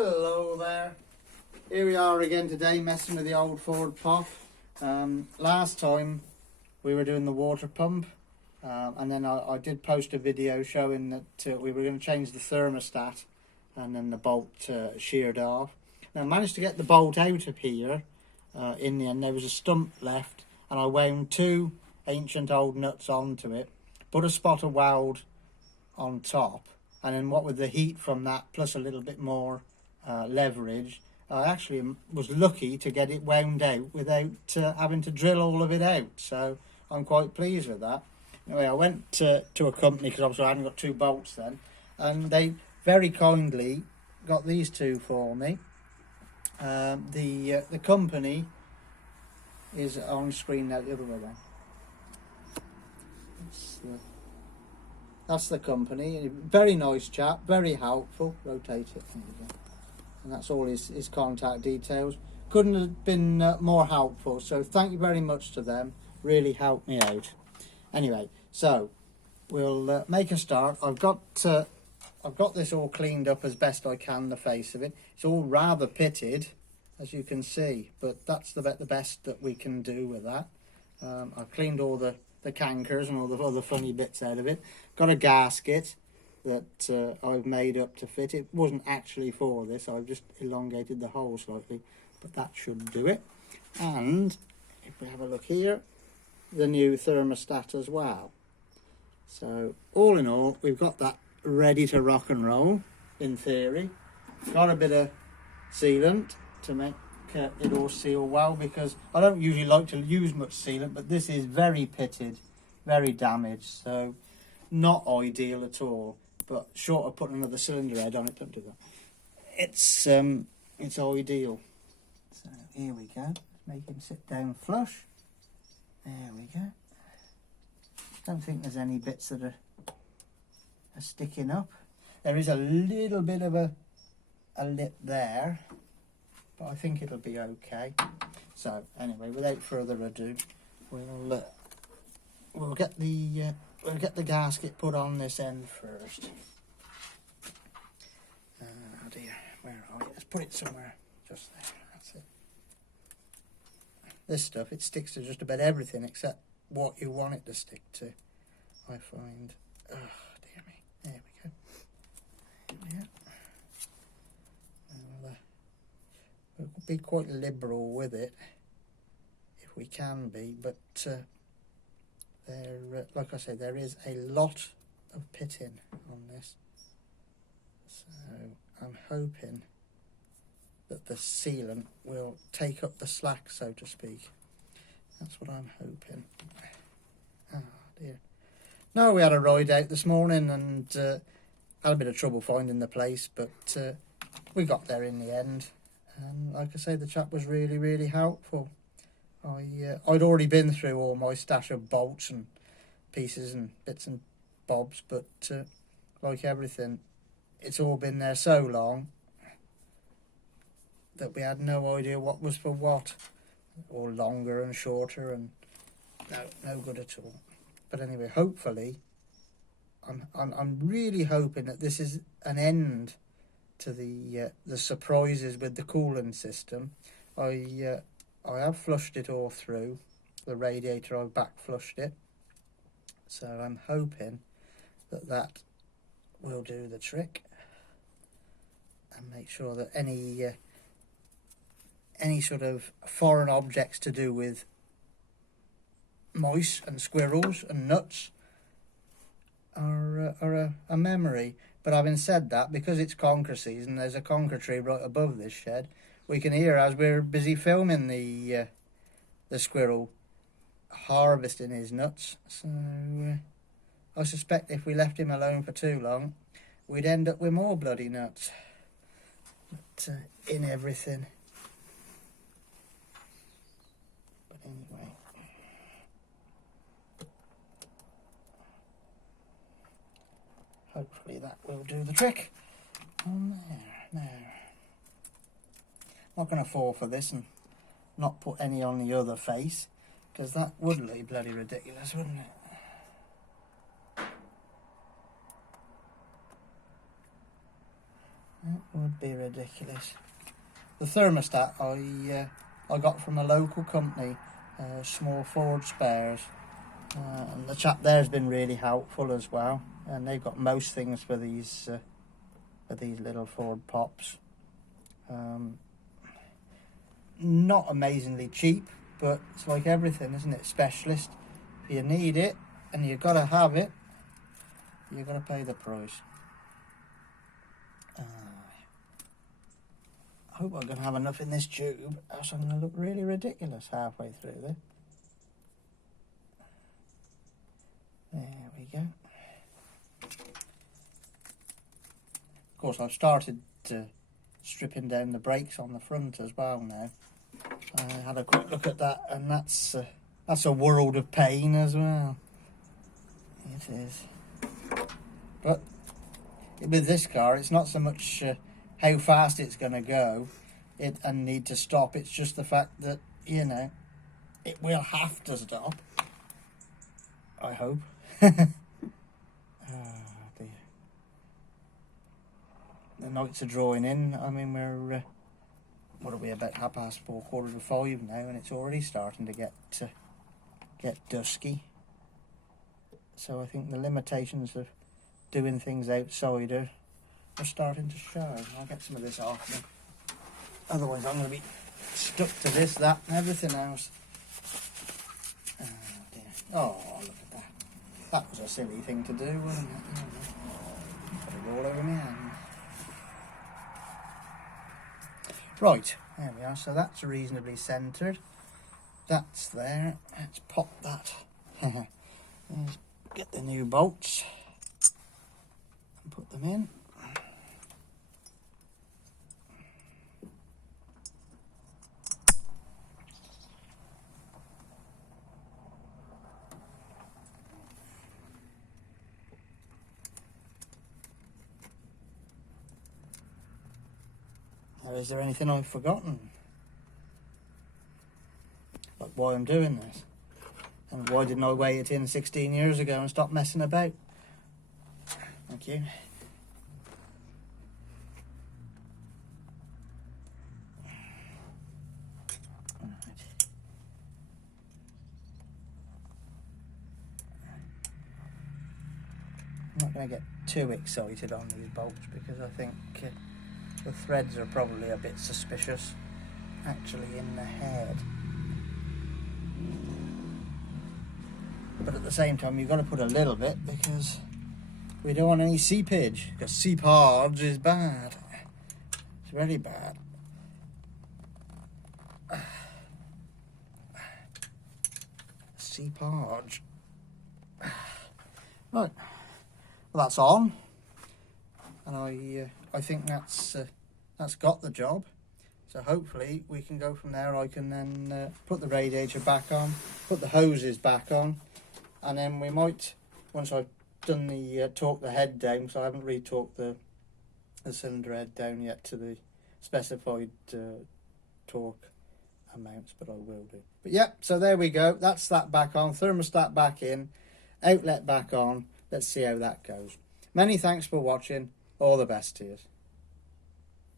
Hello there. Here we are again today, messing with the old Ford pot. Last time we were doing the water pump, and then I did post a video showing that we were going to change the thermostat, and then the bolt sheared off. Now I managed to get the bolt out of here. In the end, there was a stump left, and I wound two ancient old nuts onto it, put a spot of weld on top, and then what with the heat from that plus a little bit more leverage, I actually was lucky to get it wound out without having to drill all of it out, so I'm quite pleased with that. Anyway, I went to a company, because obviously I hadn't got two bolts then, and they very kindly got these two for me. The company is on screen now, the other way then. That's the company. Very nice chap, very helpful. Rotate it. And that's all his contact details. Couldn't have been more helpful, so thank you very much to them. Really helped me out. Anyway, so we'll make a start. I've got this all cleaned up as best I can, the face of it. It's all rather pitted, as you can see, but that's the best that we can do with that. I've cleaned all the cankers and all the other funny bits out of it. Got a gasket that I've made up to fit. It wasn't actually for this, I've just elongated the hole slightly, but that should do it. And if we have a look here, the new thermostat as well. So all in all, we've got that ready to rock and roll in theory. Got a bit of sealant to make it all seal well, because I don't usually like to use much sealant, but this is very pitted, very damaged, so not ideal at all. But short of putting another cylinder head on it, don't do that. It's ideal. So here we go. Make him sit down flush. There we go. Don't think there's any bits that are sticking up. There is a little bit of a lip there, but I think it'll be okay. So anyway, without further ado, we'll get the gasket put on this end first. Oh dear, where are we? Let's put it somewhere just there. That's it. This stuff, it sticks to just about everything except what you want it to stick to, I find. Oh dear me. There we go. Yeah. We'll be quite liberal with it if we can be, but like I say, there is a lot of pitting on this, so I'm hoping that the sealant will take up the slack, so to speak. That's what I'm hoping. Oh dear. No, we had a ride out this morning and had a bit of trouble finding the place, but we got there in the end. And like I say, the chap was really, really helpful. I'd already been through all my stash of bolts and pieces and bits and bobs, but like everything, it's all been there so long that we had no idea what was for what, or longer and shorter, and no good at all. But anyway, hopefully, I'm really hoping that this is an end to the surprises with the cooling system. I have flushed it all through the radiator. I've back flushed it, so I'm hoping that will do the trick and make sure that any sort of foreign objects to do with mice and squirrels and nuts are a memory. But having said that, because it's conker season, there's a conker tree right above this shed. We can hear, as we're busy filming, the squirrel harvesting his nuts. So I suspect if we left him alone for too long, we'd end up with more bloody nuts. But in everything. But anyway. Hopefully that will do the trick. On there, now. I'm not going to fall for this and not put any on the other face, because that would look bloody ridiculous, wouldn't it? Would be ridiculous. The thermostat I got from a local company, Small Ford Spares, and the chap there's been really helpful as well. And they've got most things for these little Ford pops. Not amazingly cheap, but it's like everything, isn't it? Specialist. If you need it and you've got to have it, you've got to pay the price. I hope I'm going to have enough in this tube, else I'm going to look really ridiculous halfway through there. There we go. Of course, I've started stripping down the brakes on the front as well now. I had a quick look at that, and that's a world of pain as well. It is. But with this car, it's not so much how fast it's going to go and need to stop. It's just the fact that, you know, it will have to stop. I hope. Oh dear. The nights are drawing in. I mean, we're what are we, about 4:30, 4:45 now, and it's already starting to get dusky. So I think the limitations of doing things outside are starting to show. I'll get some of this off now. Otherwise I'm going to be stuck to this, that and everything else. Oh dear. Oh, look at that. That was a silly thing to do, wasn't it? Put it all over my hand. Right, there we are. So that's reasonably centred. That's there. Let's pop that. Let's get the new bolts and put them in. Or is there anything I've forgotten? Like why I'm doing this? And why didn't I weigh it in 16 years ago and stop messing about? Thank you. I'm not going to get too excited on these bolts because I think the threads are probably a bit suspicious actually in the head. But at the same time you've got to put a little bit because we don't want any seepage, because seepage is bad. It's very bad. Seepage. Right. Well, that's on, and I think that's got the job. So hopefully we can go from there. I can then put the radiator back on, put the hoses back on, and then we might, once I've done the torque the head down, because I haven't re-torqued the cylinder head down yet to the specified torque amounts, but I will do. But yeah, so there we go. That's that back on, thermostat back in, outlet back on. Let's see how that goes. Many thanks for watching. All the best to you.